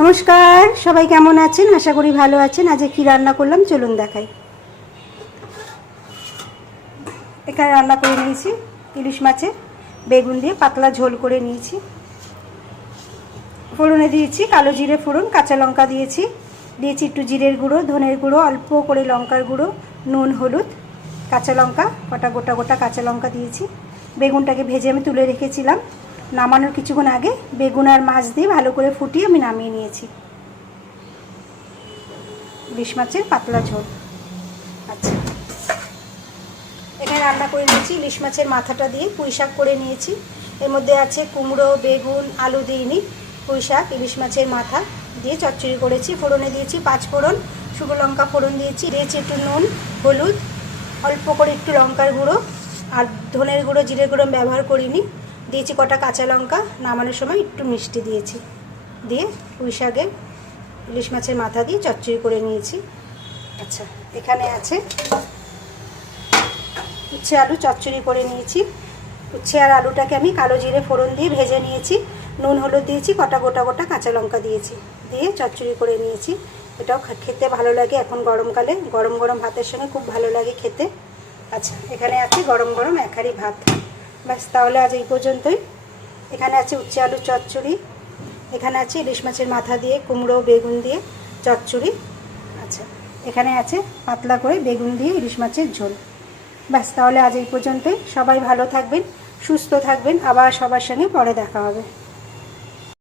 নমস্কার, সবাই কেমন আছেন? আশা করি ভালো আছেন। আজ কি রান্না করলাম চলুন দেখাই। এখানে রান্না করে নিয়েছি ইলিশ মাছের বেগুন দিয়ে পাতলা ঝোল করে নিয়েছি। ফোড়নে দিয়েছি কালো জিরে ফোড়ন, কাঁচা লঙ্কা দিয়েছি একটু জিরের গুঁড়ো, ধনের গুঁড়ো, অল্প করে লঙ্কার গুঁড়ো, নুন, হলুদ, কাঁচা লঙ্কা গোটা গোটা কাঁচা লঙ্কা দিয়েছি। বেগুনটাকে ভেজে আমি তুলে রেখেছিলাম। নামানোর কিছুক্ষণ আগে বেগুন আর মাছ দিয়ে ভালো করে ফুটিয়ে আমি নামিয়ে নিয়েছি। ইলিশ মাছের পাতলা ঝোল। আচ্ছা, এখানে রান্না করে নিয়েছি ইলিশ মাছের মাথাটা দিয়ে পুঁই শাক করে নিয়েছি। এর মধ্যে আছে কুমড়ো, বেগুন, আলু দিইনি, পুঁই শাক, ইলিশ মাছের মাথা দিয়ে চচ্চড়ি করেছি। ফোড়নে দিয়েছি 5 ফোড়ন, শুকনো লঙ্কা ফোড়ন দিয়েছি একটু নুন, হলুদ, অল্প করে একটু লঙ্কার গুঁড়ো আর ধনের গুঁড়ো, জিরের গুঁড়ো ব্যবহার করিনি। দিয়েছি কটা কাঁচা লঙ্কা, নামানোর সময় একটু মিষ্টি দিয়েছি। দিয়ে পুঁই শাকের ইলিশ মাছের মাথা দিয়ে চচ্চড়ি করে নিয়েছি। আচ্ছা, এখানে আছে উচ্ছে আলু চচ্চড়ি করে নিয়েছি। উচ্ছে আর আলুটাকে আমি কালো জিরে ফোড়ন দিয়ে ভেজে নিয়েছি। নুন হলুদ দিয়েছি, গোটা গোটা কাঁচা লঙ্কা দিয়েছি, দিয়ে চচ্চড়ি করে নিয়েছি। এটাও খেতে ভালো লাগে, এখন গরমকালে গরম গরম ভাতের সঙ্গে খুব ভালো লাগে খেতে। আচ্ছা, এখানে আছে গরম গরম এক হাঁড়ি ভাত। ব্যাস, তাহলে আজ এই পর্যন্তই। এখানে আছে উচ্ছে আলুর চচ্চড়ি, এখানে আছে ইলিশ মাছের মাথা দিয়ে কুমড়ো বেগুন দিয়ে চচ্চড়ি। আচ্ছা, এখানে আছে পাতলা করে বেগুন দিয়ে ইলিশ মাছের ঝোল। ব্যাস, তাহলে আজ এই পর্যন্তই। সবাই ভালো থাকবেন, সুস্থ থাকবেন। আবার সবার সঙ্গে পরে দেখা হবে।